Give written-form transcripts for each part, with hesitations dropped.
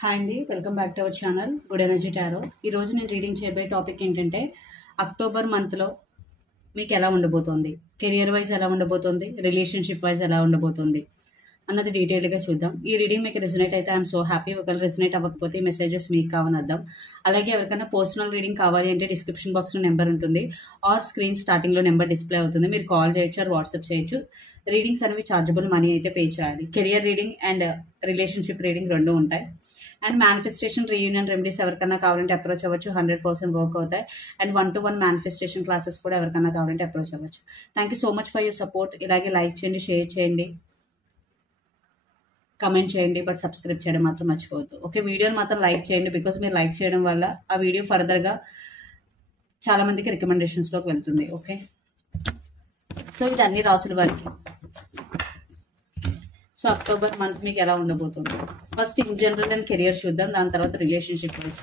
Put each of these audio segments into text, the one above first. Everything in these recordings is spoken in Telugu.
హాయ్ అండి, welcome back to our channel good energy tarot. ఈరోజు నేను రీడింగ్ చేయబోయే టాపిక్ ఏంటంటే అక్టోబర్ మంత్లో మీకు ఎలా ఉండబోతోంది, కెరియర్ వైజ్ ఎలా ఉండబోతోంది, రిలేషన్షిప్ వైజ్ ఎలా ఉండబోతోంది అన్నది డీటెయిల్గా చూద్దాం. ఈ రీడింగ్ మీకు రెజనేట్ అయితే ఐఎమ్ సో హ్యాపీ. ఒకవేళ రెజనేట్ అవ్వకపోతే ఈ మెసేజెస్ మీకు కావని అర్థం. అలాగే ఎవరికైనా పర్సనల్ రీడింగ్ కావాలి అంటే డిస్క్రిప్షన్ బాక్స్లో నెంబర్ ఉంటుంది ఆర్ స్క్రీన్ స్టార్టింగ్లో నెంబర్ డిస్ప్లే అవుతుంది. మీరు కాల్ చేయొచ్చు ఆర్ వాట్సాప్ చేయొచ్చు. రీడింగ్స్ అనేవి చార్జబుల్ మనీ అయితే పే చేయాలి. Career reading and relationship reading రెండు ఉంటాయి. అండ్ మేనిఫెస్టేషన్ రీయూనియన్ రెమెడీస్ ఎవరికైనా కావాలంటే అప్రోచ్ అవ్వచ్చు, 100% వర్క్ అవుతాయి. అండ్ 1-to-1 మేనిఫెస్టేషన్ క్లాసెస్ కూడా ఎవరికైనా కావాలంటే అప్రోచ్ అవ్వచ్చు. Thank you so much for your support. ఇలాగే లైక్ చేయండి, షేర్ చేయండి, కమెంట్ చేయండి, బట్ సబ్స్క్రైబ్ చేయడం మాత్రం మర్చిపోవద్దు. ఓకే, వీడియోని మాత్రం లైక్ చేయండి, బికాస్ మీరు లైక్ చేయడం వల్ల ఆ వీడియో ఫర్దర్గా చాలామందికి రికమెండేషన్స్లోకి వెళ్తుంది. ఓకే, సో ఇది అన్ని రాసుల వారికి. సో అక్టోబర్ మంత్ మీకు ఎలా ఉండబోతుంది, first in general and career చూద్దాం, దాని తర్వాత రిలేషన్షిప్ వైజ్.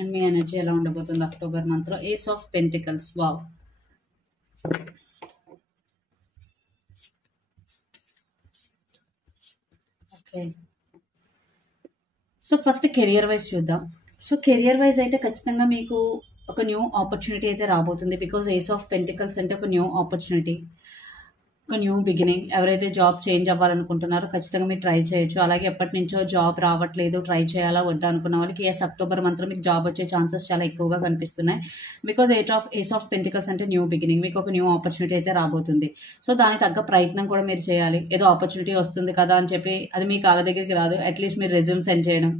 అండ్ మీ ఎనర్జీ ఎలా ఉండబోతుంది అక్టోబర్ మంత్లో. Ace of pentacles. Wow, okay. So first career wise చూద్దాం. సో కెరియర్ వైజ్ అయితే ఖచ్చితంగా మీకు ఒక న్యూ ఆపర్చునిటీ అయితే రాబోతుంది. బికాజ్ ఏస్ ఆఫ్ పెంటికల్స్ అంటే ఒక న్యూ ఆపర్చునిటీ, ఒక న్యూ బిగినింగ్. ఎవరైతే జాబ్ చేంజ్ అవ్వాలనుకుంటున్నారో ఖచ్చితంగా మీరు ట్రై చేయొచ్చు. అలాగే ఎప్పటి నుంచో జాబ్ రావట్లేదు, ట్రై చేయాలా వద్దా అనుకున్న వాళ్ళకి అక్టోబర్ మంత్లో మీకు జాబ్ వచ్చే ఛాన్సెస్ చాలా ఎక్కువగా కనిపిస్తున్నాయి. బికాజ్ ఏస్ ఆఫ్ పెంటికల్స్ అంటే న్యూ బిగినింగ్, మీకు ఒక న్యూ ఆపర్చునిటీ అయితే రాబోతుంది. సో దానికి తగ్గ ప్రయత్నం కూడా మీరు చేయాలి. ఏదో ఆపర్చునిటీ వస్తుంది కదా అని చెప్పి అది మీ కాళ్ళ దగ్గరికి రాదు. అట్లీస్ట్ మీరు రెజ్యూమ్ సెండ్ చేయడం,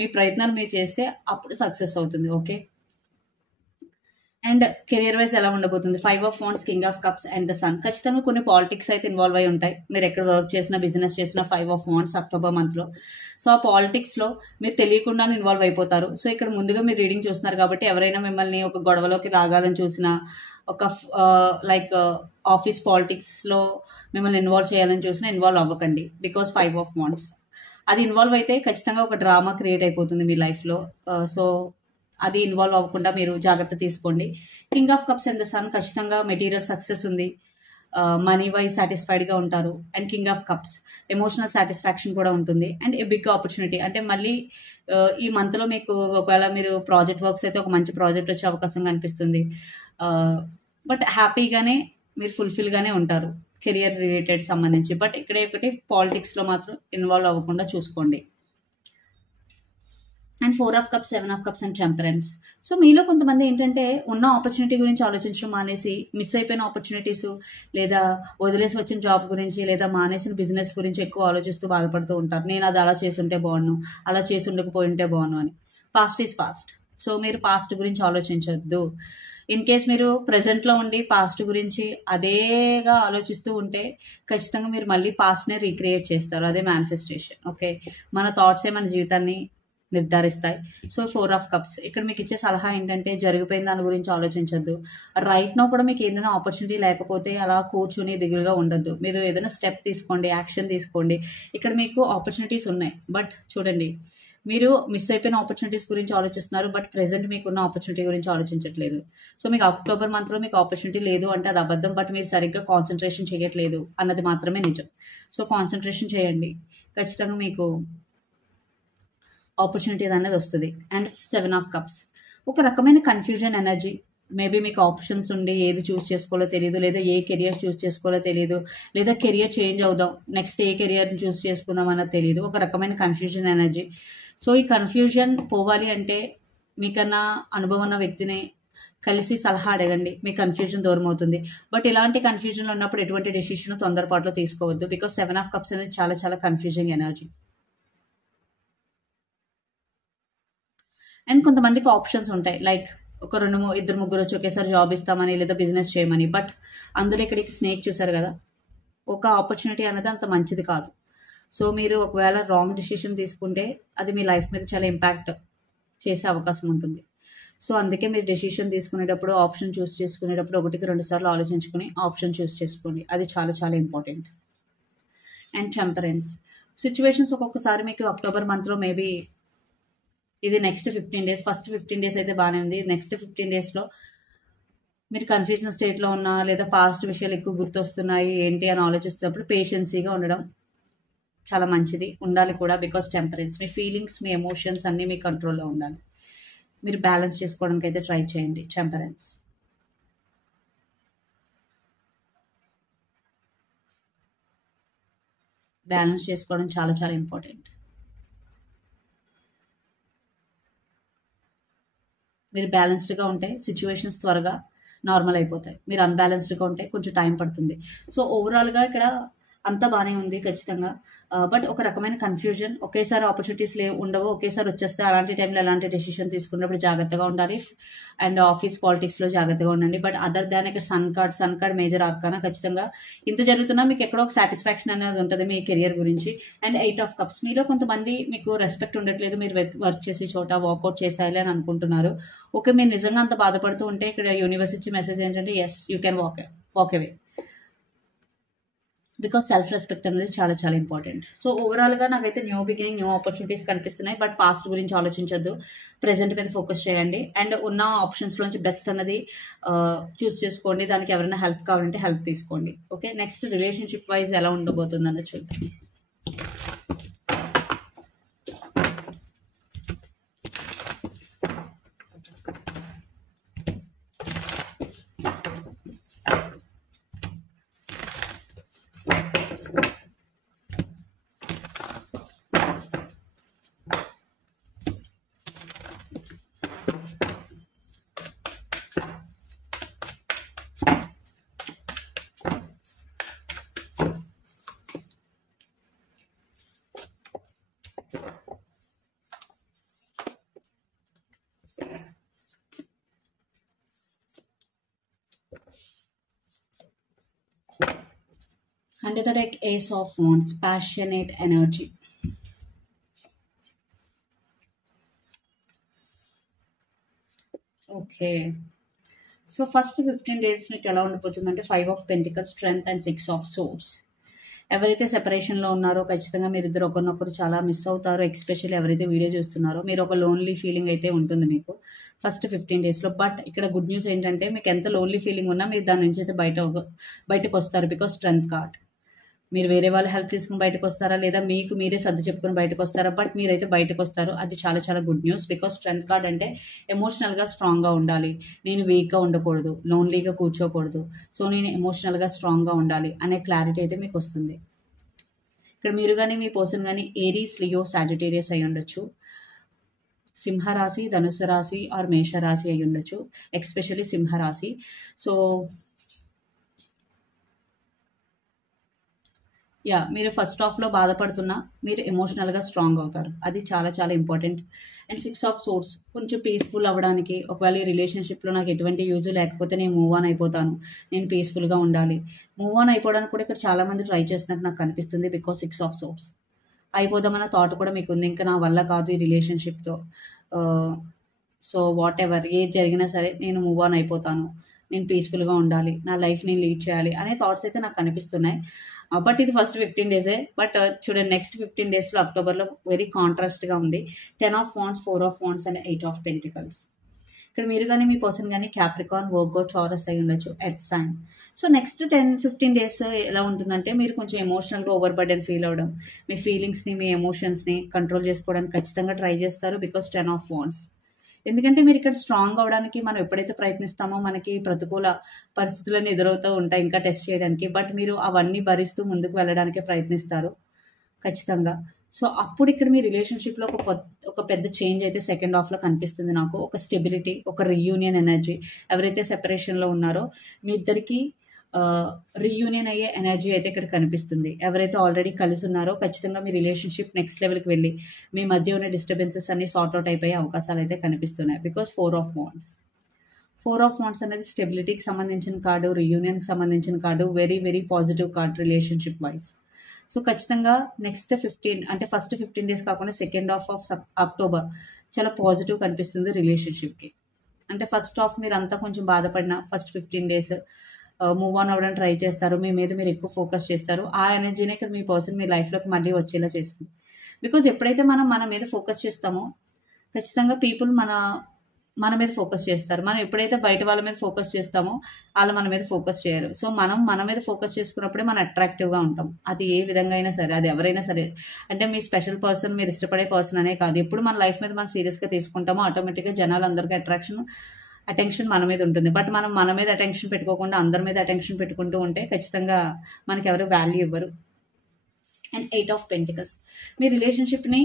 మీ ప్రయత్నాలు మీరు చేస్తే అప్పుడు సక్సెస్ అవుతుంది. ఓకే, అండ్ కెరియర్ వైజ్ ఎలా ఉండబోతుంది. 5 of Wands, King of Cups and the sun. ఖచ్చితంగా కొన్ని పాలిటిక్స్ అయితే ఇన్వాల్వ్ అయి ఉంటాయి. మీరు ఎక్కడ వర్క్ చేసినా, బిజినెస్ చేసినా 5 of Wands అక్టోబర్ మంత్లో. సో ఆ పాలిటిక్స్లో మీరు తెలియకుండానే ఇన్వాల్వ్ అయిపోతారు. సో ఇక్కడ ముందుగా మీరు రీడింగ్ చూస్తున్నారు కాబట్టి ఎవరైనా మిమ్మల్ని ఒక గొడవలోకి లాగాలని చూసినా, ఒక లైక్ ఆఫీస్ పాలిటిక్స్లో మిమ్మల్ని ఇన్వాల్వ్ చేయాలని చూసినా ఇన్వాల్వ్ అవ్వకండి. బికాస్ 5 of Wands అది ఇన్వాల్వ్ అయితే ఖచ్చితంగా ఒక డ్రామా క్రియేట్ అయిపోతుంది మీ లైఫ్లో. సో అది ఇన్వాల్వ్ అవ్వకుండా మీరు జాగ్రత్త తీసుకోండి. King of cups and the sun ఖచ్చితంగా మెటీరియల్ సక్సెస్ ఉంది, మనీ వైజ్ సాటిస్ఫైడ్గా ఉంటారు. And king of cups emotional satisfaction కూడా ఉంటుంది. అండ్ ఏ బిగ్ ఆపర్చునిటీ అంటే మళ్ళీ ఈ మంత్లో మీకు ఒకవేళ మీరు ప్రాజెక్ట్ వర్క్స్ అయితే ఒక మంచి ప్రాజెక్ట్ వచ్చే అవకాశం కనిపిస్తుంది. బట్ హ్యాపీగానే మీరు ఫుల్ఫిల్గానే ఉంటారు కెరియర్ రిలేటెడ్ సంబంధించి. బట్ ఇక్కడే ఒకటి పాలిటిక్స్లో మాత్రం ఇన్వాల్వ్ అవ్వకుండా చూసుకోండి. And 4 of Cups, 7 of Cups and temperance. So మీలో కొంతమంది ఏంటంటే ఉన్న ఆపర్చునిటీ గురించి ఆలోచించడం మానేసి మిస్ అయిపోయిన ఆపర్చునిటీస్, లేదా వదిలేసి వచ్చిన జాబ్ గురించి, లేదా మానేసిన బిజినెస్ గురించి ఎక్కువ ఆలోచిస్తూ బాధపడుతూ ఉంటారు. నేను అది అలా చేసి ఉంటే బాగున్నాను, అలా చేసి ఉండకపోయి ఉంటే బాగున్నాను అని. Past is past. సో మీరు పాస్ట్ గురించి ఆలోచించొద్దు. ఇన్ కేస్ మీరు ప్రజెంట్లో ఉండి పాస్ట్ గురించి అదేగా ఆలోచిస్తూ ఉంటే ఖచ్చితంగా మీరు మళ్ళీ పాస్ట్నే రీక్రియేట్ చేస్తారు. అదే మేనిఫెస్టేషన్. ఓకే, మన థాట్సే మన జీవితాన్ని నిర్ధారిస్తాయి. సో 4 of Cups ఇక్కడ మీకు ఇచ్చే సలహా ఏంటంటే జరిగిపోయిన దాని గురించి ఆలోచించొద్దు. రైట్ నో కూడా మీకు ఏదైనా ఆపర్చునిటీ లేకపోతే అలా కూర్చుని దిగులుగా ఉండొద్దు. మీరు ఏదైనా స్టెప్ తీసుకోండి, యాక్షన్ తీసుకోండి. ఇక్కడ మీకు ఆపర్చునిటీస్ ఉన్నాయి, బట్ చూడండి మీరు మిస్ అయిపోయిన ఆపర్చునిటీస్ గురించి ఆలోచిస్తున్నారు, బట్ ప్రెసెంట్ మీకున్న ఆపర్చునిటీ గురించి ఆలోచించట్లేదు. సో మీకు అక్టోబర్ మంత్లో మీకు ఆపర్చునిటీ లేదు అంటే అది అబద్ధం, బట్ మీరు సరిగ్గా కాన్సన్ట్రేషన్ చేయట్లేదు అన్నది మాత్రమే నిజం. సో కాన్సన్ట్రేషన్ చేయండి, ఖచ్చితంగా మీకు ఆపర్చునిటీ అనేది వస్తుంది. అండ్ 7 of Cups ఒక రకమైన కన్ఫ్యూజన్ ఎనర్జీ. మేబీ మీకు ఆప్షన్స్ ఉండి ఏది చూస్ చేసుకోవాలో తెలియదు, లేదా ఏ కెరియర్ చూస్ చేసుకోవాలో తెలియదు, లేదా కెరియర్ చేంజ్ అవుదాం, నెక్స్ట్ ఏ కెరియర్ని చూస్ చేసుకుందాం అన్నది తెలియదు. ఒక రకమైన కన్ఫ్యూజన్ ఎనర్జీ. సో ఈ కన్ఫ్యూజన్ పోవాలి అంటే మీకన్నా అనుభవం ఉన్న వ్యక్తిని కలిసి సలహా అడగండి, మీ కన్ఫ్యూజన్ దూరం అవుతుంది. బట్ ఇలాంటి కన్ఫ్యూజన్లో ఉన్నప్పుడు ఎటువంటి డెసిషన్ తొందరపాటులో తీసుకోవద్దు. బికాస్ 7 ఆఫ్ కప్స్ అనేది చాలా చాలా కన్ఫ్యూజింగ్ ఎనర్జీ. అండ్ కొంతమందికి ఆప్షన్స్ ఉంటాయి. లైక్ ఒక ఇద్దరు ముగ్గురు వచ్చి ఒకేసారి జాబ్ ఇస్తామని లేదా బిజినెస్ చేయమని. బట్ అందులో ఇక్కడికి స్నేక్ చూసారు కదా, ఒక ఆపర్చునిటీ అనేది అంత మంచిది కాదు. సో మీరు ఒకవేళ రాంగ్ డిసిషన్ తీసుకుంటే అది మీ లైఫ్ మీద చాలా ఇంపాక్ట్ చేసే అవకాశం ఉంటుంది. సో అందుకే మీరు డెసిషన్ తీసుకునేటప్పుడు, ఆప్షన్ చూస్ చేసుకునేటప్పుడు 1-2 సార్లు ఆలోచించుకుని ఆప్షన్ చూస్ చేసుకోండి. అది చాలా చాలా ఇంపార్టెంట్. అండ్ టెంపరెన్స్ సిచ్యువేషన్స్ ఒక్కొక్కసారి మీకు అక్టోబర్ మంత్లో మేబీ ఇది నెక్స్ట్ 15 డేస్, ఫస్ట్ 15 డేస్ అయితే బాగానే ఉంది. నెక్స్ట్ 15 డేస్లో మీరు కన్ఫ్యూజన్ స్టేట్లో ఉన్నా లేదా పాస్ట్ విషయాలు ఎక్కువ గుర్తొస్తున్నాయి ఏంటి అని ఆలోచిస్తున్నప్పుడు పేషెన్సీగా ఉండడం చాలా మంచిది, ఉండాలి కూడా. Because temperance, me feelings, me emotions అన్నీ మీ కంట్రోల్లో ఉండాలి. మీరు బ్యాలెన్స్ చేసుకోవడానికి అయితే ట్రై చేయండి. టెంపరెన్స్ బ్యాలెన్స్ చేసుకోవడం చాలా చాలా ఇంపార్టెంట్. మీరు బ్యాలెన్స్డ్గా ఉంటే సిచ్యువేషన్స్ త్వరగా నార్మల్ అయిపోతాయి. మీరు అన్బ్యాలెన్స్డ్గా ఉంటే కొంచెం టైం పడుతుంది. సో ఓవరాల్గా ఇక్కడ అంతా బాగానే ఉంది ఖచ్చితంగా. బట్ ఒక రకమైన కన్ఫ్యూజన్, ఒకేసారి ఆపర్చునిటీస్ ఉండవు, ఒకేసారి వచ్చేస్తే అలాంటి టైంలో ఎలాంటి డెసిషన్ తీసుకున్నప్పుడు జాగ్రత్తగా ఉండాలి. అండ్ ఆఫీస్ పాలిటిక్స్లో జాగ్రత్తగా ఉండండి. బట్ అదర్ దాన్ ఇక్కడ సన్ కార్డ్ మేజర్ ఆర్కానా. ఖచ్చితంగా ఇంత జరుగుతున్నా మీకు ఎక్కడో ఒక సాటిస్ఫాక్షన్ అనేది ఉంటుంది మీ కెరియర్ గురించి. అండ్ 8 ఆఫ్ కప్స్, మీలో కొంతమంది మీకు రెస్పెక్ట్ ఉండట్లేదు, మీరు వర్క్ చేసే చోట వాకౌట్ చేసేయాలి అని అనుకుంటున్నారు. ఓకే, మీరు నిజంగా అంత బాధపడుతూ ఉంటే ఇక్కడ యూనివర్స్ ఇచ్చే మెసేజ్ ఏంటంటే yes you can walk away. Because self respect అనేది చాలా చాలా ఇంపార్టెంట్. సో ఓవరాల్గా నాకైతే న్యూ బిగినింగ్, న్యూ ఆపర్చునిటీస్ కనిపిస్తున్నాయి. బట్ పాస్ట్ గురించి ఆలోచించొద్దు, ప్రెజెంట్ మీద ఫోకస్ చేయండి. అండ్ ఉన్న ఆప్షన్స్లోంచి బెస్ట్ అన్నది చూస్ చేసుకోండి. దానికి ఎవరైనా హెల్ప్ కావాలంటే హెల్ప్ తీసుకోండి. ఓకే, నెక్స్ట్ రిలేషన్షిప్ వైజ్ ఎలా ఉండబోతుంది అన్నది చూద్దాం. Under the deck, Ace of Wands, passionate energy. Okay, so first 15 days మీకు ఎలా ఉండిపోతుందంటే 5 of pentacles, strength and 6 of swords. ఎవరైతే సెపరేషన్లో ఉన్నారో ఖచ్చితంగా మీరిద్దరు ఒకరినొకరు చాలా మిస్ అవుతారో. ఎక్స్పెషల్లీ ఎవరైతే వీడియో చూస్తున్నారో మీరు ఒక లోన్లీ ఫీలింగ్ అయితే ఉంటుంది మీకు ఫస్ట్ 15 డేస్లో. బట్ ఇక్కడ గుడ్ న్యూస్ ఏంటంటే మీకు ఎంత లోన్లీ ఫీలింగ్ ఉన్నా మీరు దాని నుంచి అయితే బయటకు వస్తారు. బికాస్ స్ట్రెంగ్త్ కార్డ్, మీరు వేరే వాళ్ళు హెల్ప్ తీసుకుని బయటకు వస్తారా లేదా మీకు మీరే సర్ది చెప్పుకొని బయటకు వస్తారా, బట్ మీరైతే బయటకు వస్తారు. అది చాలా చాలా good news. Because strength card అంటే ఎమోషనల్గా స్ట్రాంగ్గా ఉండాలి, నేను వీక్గా ఉండకూడదు, లోన్లీగా కూర్చోకూడదు, సో నేను ఎమోషనల్గా స్ట్రాంగ్గా ఉండాలి అనే క్లారిటీ అయితే మీకు వస్తుంది. ఇక్కడ మీరు కానీ మీ పర్సన్ కానీ ఏరీస్, లియో, సాజిటేరియస్ అయి ఉండొచ్చు, సింహరాశి, ధనుసు రాశి ఆర్ మేషరాశి అయి ఉండొచ్చు, ఎక్స్పెషల్లీ సింహరాశి. సో మీరు ఫస్ట్ హాఫ్లో బాధపడుతున్నా మీరు ఎమోషనల్గా స్ట్రాంగ్ అవుతారు. అది చాలా చాలా ఇంపార్టెంట్. అండ్ 6 ఆఫ్ సోర్డ్స్, కొంచెం పీస్ఫుల్ అవ్వడానికి, ఒకవేళ ఈ రిలేషన్షిప్లో నాకు ఎటువంటి యూజ్ లేకపోతే నేను మూవ్ ఆన్ అయిపోతాను, నేను పీస్ఫుల్గా ఉండాలి. మూవ్ ఆన్ అయిపోవడానికి కూడా ఇక్కడ చాలామంది ట్రై చేస్తున్నట్టు నాకు కనిపిస్తుంది. బికాస్ 6 ఆఫ్ సోర్డ్స్, అయిపోదామన్న థాట్ కూడా మీకు ఉంది. ఇంకా నా వల్ల కాదు ఈ రిలేషన్షిప్తో, సో వాట్ ఎవర్ ఏది జరిగినా సరే నేను మూవ్ ఆన్ అయిపోతాను, నేను పీస్ఫుల్గా ఉండాలి, నా లైఫ్ నేను లీడ్ చేయాలి అనే థాట్స్ అయితే నాకు కనిపిస్తున్నాయి. బట్ ఇది ఫస్ట్ 15 డేసే. బట్ చూడండి నెక్స్ట్ 15 డేస్లో అక్టోబర్లో వెరీ కాంట్రాస్ట్గా ఉంది. 10 of wands, 4 of wands and 8 of pentacles. ఇక్కడ మీరు కానీ మీ పర్సన్ కానీ క్యాప్రికాన్, వర్గో, టారస్ అయి ఉండొచ్చు, earth sign. So next 10-15 days ఎలా ఉంటుందంటే మీరు కొంచెం ఎమోషనల్గా ఓవర్ బర్డెన్ ఫీల్ అవ్వడం, మీ ఫీలింగ్స్ని, మీ ఎమోషన్స్ని కంట్రోల్ చేసుకోవడానికి ఖచ్చితంగా ట్రై చేస్తారు. బికాస్ 10 ఆఫ్ వాండ్స్, ఎందుకంటే మీరు ఇక్కడ స్ట్రాంగ్ అవడానికి మనం ఎప్పుడైతే ప్రయత్నిస్తామో మనకి ప్రతికూల పరిస్థితులను ఎదురవుతూ ఉంటాయి ఇంకా టెస్ట్ చేయడానికి. బట్ మీరు అవన్నీ భరిస్తూ ముందుకు వెళ్ళడానికే ప్రయత్నిస్తారు ఖచ్చితంగా. సో అప్పుడు ఇక్కడ మీ రిలేషన్షిప్లో ఒక పెద్ద చేంజ్ అయితే సెకండ్ హాఫ్లో కనిపిస్తుంది నాకు. ఒక స్టెబిలిటీ, ఒక రీయూనియన్ ఎనర్జీ. ఎవరైతే సెపరేషన్లో ఉన్నారో మీ ఇద్దరికి రీయూనియన్ అయ్యే ఎనర్జీ అయితే ఇక్కడ కనిపిస్తుంది. ఎవరైతే ఆల్రెడీ కలిసి ఉన్నారో ఖచ్చితంగా మీ రిలేషన్షిప్ నెక్స్ట్ లెవెల్కి వెళ్ళి మీ మధ్య ఉన్న డిస్టర్బెన్సెస్ అన్ని సార్ట్ అవుట్ అయిపోయే అవకాశాలు అయితే కనిపిస్తున్నాయి. Because 4 of wands. 4 of wands అనేది స్టెబిలిటీకి సంబంధించిన కార్డు, రీయూనియన్కి సంబంధించిన card, very very positive card relationship wise. So ఖచ్చితంగా నెక్స్ట్ 15 అంటే ఫస్ట్ 15 డేస్ కాకుండా సెకండ్ హాఫ్ ఆఫ్ అక్టోబర్ చాలా పాజిటివ్ కనిపిస్తుంది రిలేషన్షిప్కి. అంటే ఫస్ట్ హాఫ్ మీరు అంతా కొంచెం బాధపడిన ఫస్ట్ 15 డేస్ మూవ్ ఆన్ అవ్వడానికి ట్రై చేస్తారు. మీ మీద మీరు ఎక్కువ ఫోకస్ చేస్తారు. ఆ ఎనర్జీనే ఇక్కడ మీ పర్సన్ మీ లైఫ్లోకి మళ్ళీ వచ్చేలా చేస్తుంది. బికాజ్ ఎప్పుడైతే మనం మన మీద ఫోకస్ చేస్తామో ఖచ్చితంగా పీపుల్ మన మీద ఫోకస్ చేస్తారు. మనం ఎప్పుడైతే బయట వాళ్ళ మీద ఫోకస్ చేస్తామో వాళ్ళు మన మీద ఫోకస్ చేయరు. సో మనం మన మీద ఫోకస్ చేసుకున్నప్పుడే మనం అట్రాక్టివ్గా ఉంటాం. అది ఏ విధంగా అయినా సరే, అది ఎవరైనా సరే. అంటే మీ స్పెషల్ పర్సన్, మీరు ఇష్టపడే పర్సన్ అనే కాదు, ఎప్పుడు మన లైఫ్ మీద మనం సీరియస్గా తీసుకుంటామో ఆటోమేటిక్గా జనాలందరికీ అటెన్షన్ మన మీద ఉంటుంది. బట్ మనం మన మీద అటెన్షన్ పెట్టుకోకుండా అందరి మీద అటెన్షన్ పెట్టుకుంటూ ఉంటే ఖచ్చితంగా మనకి ఎవరు వాల్యూ ఇవ్వరు. And 8 of pentacles. మీ రిలేషన్షిప్ని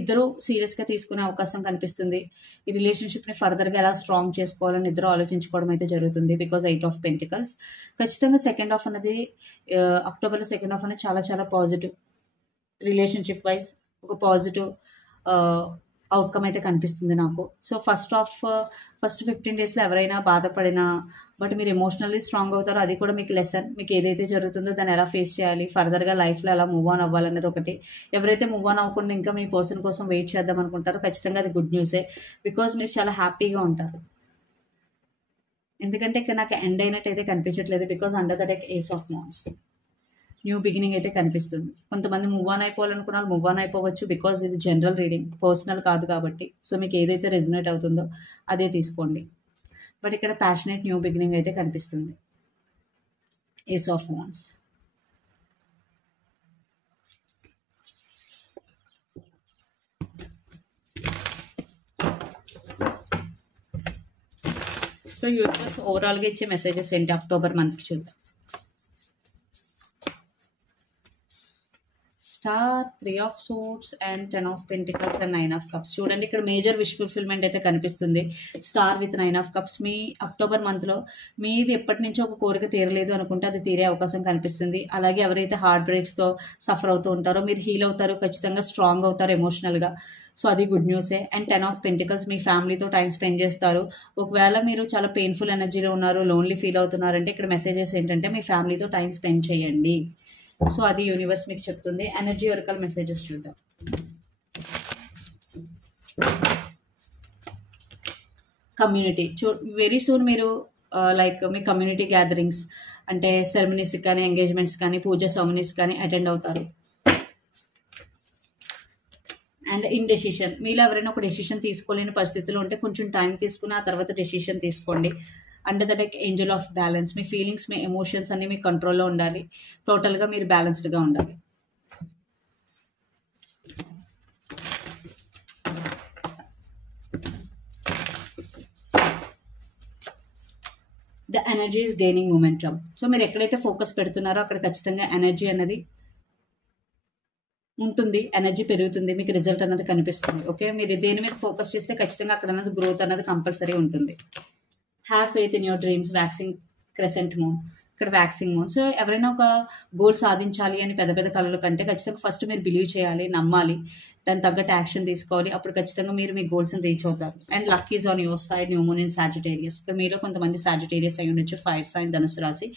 ఇద్దరు సీరియస్గా తీసుకునే అవకాశం కనిపిస్తుంది. ఈ రిలేషన్షిప్ని ఫర్దర్గా ఎలా స్ట్రాంగ్ చేసుకోవాలని ఇద్దరు ఆలోచించుకోవడం అయితే జరుగుతుంది. Because 8 of pentacles. ఖచ్చితంగా సెకండ్ హాఫ్ అనేది అక్టోబర్లో సెకండ్ హాఫ్ అనేది చాలా చాలా పాజిటివ్ రిలేషన్షిప్ వైజ్. ఒక పాజిటివ్ అవుట్కమ్ అయితే కనిపిస్తుంది నాకు. సో ఫస్ట్ 15 డేస్లో ఎవరైనా బాధపడినా బట్ మీరు ఎమోషనల్లీ స్ట్రాంగ్ అవుతారో అది కూడా మీకు లెసన్. మీకు ఏదైతే జరుగుతుందో దాన్ని ఎలా ఫేస్ చేయాలి, ఫర్దర్గా లైఫ్లో ఎలా మూవ్ ఆన్ అవ్వాలనేది ఒకటి. ఎవరైతే మూవ్ ఆన్ అవ్వకుండా ఇంకా మీ పర్సన్ కోసం వెయిట్ చేద్దాం అనుకుంటారో ఖచ్చితంగా అది గుడ్ న్యూసే. బికాజ్ మీరు చాలా హ్యాపీగా ఉంటారు. ఎందుకంటే ఇక్కడ నాకు ఎండ్ అయినట్టు అయితే కనిపించట్లేదు. Because under the deck ace of wands. New beginning అయితే కనిపిస్తుంది. కొంతమంది మూవ్ ఆన్ అయిపోవాలనుకున్న వాళ్ళు మూవ్ ఆన్ అయిపోవచ్చు. బికాజ్ ఇది జనరల్ రీడింగ్, పర్సనల్ కాదు కాబట్టి. సో మీకు ఏదైతే రెజొనేట్ అవుతుందో అదే తీసుకోండి. బట్ ఇక్కడ ప్యాషనేట్ న్యూ బిగినింగ్ అయితే కనిపిస్తుంది. Ace of wands. So universe ఓవరాల్గా ఇచ్చే మెసేజెస్ ఏంటి అక్టోబర్ మంత్కి చూద్దాం. Star, 3 of swords and 10 of pentacles and 9 of cups. చూడండి ఇక్కడ మేజర్ విష్ ఫుల్ఫిల్మెంట్ అయితే కనిపిస్తుంది. Star with 9 of cups. మీ అక్టోబర్ మంత్లో మీది ఎప్పటి నుంచో ఒక కోరిక తీరలేదు అనుకుంటే అది తీరే అవకాశం కనిపిస్తుంది. అలాగే ఎవరైతే హార్ట్ బ్రేక్స్తో సఫర్ అవుతూ ఉంటారో మీరు హీల్ అవుతారు, ఖచ్చితంగా స్ట్రాంగ్ అవుతారు ఎమోషనల్గా. సో అది గుడ్ న్యూసే. And 10 of pentacles. మీ ఫ్యామిలీతో టైం స్పెండ్ చేస్తారు. ఒకవేళ మీరు చాలా పెయిన్ఫుల్ ఎనర్జీలో ఉన్నారు, లోన్లీ ఫీల్ అవుతున్నారంటే ఇక్కడ మెసేజెస్ ఏంటంటే మీ ఫ్యామిలీతో టైం స్పెండ్ చేయండి. సో అది యూనివర్స్ మీకు చెప్తుంది. ఎనర్జీ ఒరకల్ మెసేజెస్ చూద్దాం. కమ్యూనిటీ. వెరీ సూన్ మీరు లైక్ మీ కమ్యూనిటీ గ్యాదరింగ్స్ అంటే సెరమనీస్ కానీ, ఎంగేజ్మెంట్స్ కానీ, పూజ సెరమనీస్ కానీ అటెండ్ అవుతారు. And indecision. మీలో ఎవరైనా ఒక డెసిషన్ తీసుకోలేని పరిస్థితుల్లో ఉంటే కొంచెం టైం తీసుకుని ఆ తర్వాత డెసిషన్ తీసుకోండి. Under the deck Angel of balance. Me feelings, me emotions అన్ని మీ కంట్రోల్లో ఉండాలి. టోటల్గా మీరు బ్యాలెన్స్డ్గా ఉండాలి. The energy is gaining momentum. So మీరు ఎక్కడైతే ఫోకస్ పెడుతున్నారో అక్కడ ఖచ్చితంగా ఎనర్జీ అనేది ఉంటుంది, ఎనర్జీ పెరుగుతుంది, మీకు రిజల్ట్ అనేది కనిపిస్తుంది. ఓకే, మీరు దేని మీద ఫోకస్ చేస్తే ఖచ్చితంగా అక్కడ అనేది గ్రోత్ అనేది కంపల్సరీ ఉంటుంది. Have faith in your dreams. Waxing crescent moon. ఇక్కడ వ్యాక్సింగ్ మూన్. సో ఎవరైనా ఒక గోల్ సాధించాలి అని పెద్ద పెద్ద కళలు కంటే ఖచ్చితంగా ఫస్ట్ మీరు బిలీవ్ చేయాలి, నమ్మాలి, దాని తగ్గట్టు యాక్షన్ తీసుకోవాలి. అప్పుడు ఖచ్చితంగా మీరు మీ గోల్స్ని రీచ్ అవుతారు. And luck is on your side. New moon in Sagittarius. ఇక్కడ మీలో కొంతమంది సాజిటేరియస్ అయి ఉండొచ్చు, ఫైర్ సైన్, ధనుసు రాశి.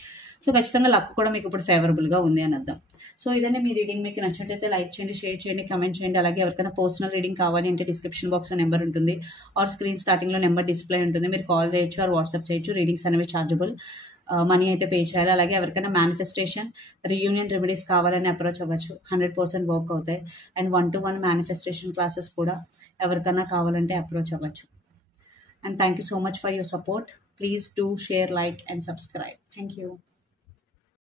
సో ఖచ్చితంగా లక్ కూడా మీకు ఇప్పుడు ఫేవరబుల్గా ఉంది అని అర్థం. సో ఇదనే మీ రీడింగ్. మీకు నచ్చినట్టయితే లైక్ చేయండి, షేర్ చేయండి, కమెంట్ చేయండి. అలాగే ఎవరికైనా పర్సనల్ రీడింగ్ కావాలి అంటే డిస్క్రిప్షన్ బాక్స్లో నెంబర్ ఉంటుంది, ఆర్ స్క్రీన్ స్టార్టింగ్లో నెంబర్ డిస్ప్లే ఉంటుంది. మీరు కాల్ చేయొచ్చు ఆర్ వాట్సాప్ చేయొచ్చు. రీడింగ్స్ అనేవి ఛార్జబుల్, మనీ అయితే పే చేయాలి. అలాగే ఎవరికైనా మేనిఫెస్టేషన్, రీయూనియన్ రెమెడీస్ కావాలని అప్రోచ్ అవ్వచ్చు. 100% వర్క్ అవుతాయి. అండ్ 1-to-1 మేనిఫెస్టేషన్ క్లాసెస్ కూడా ఎవరికైనా కావాలంటే అప్రోచ్ అవ్వచ్చు. And thank you so much for your support. Please do share, like and subscribe. Thank you.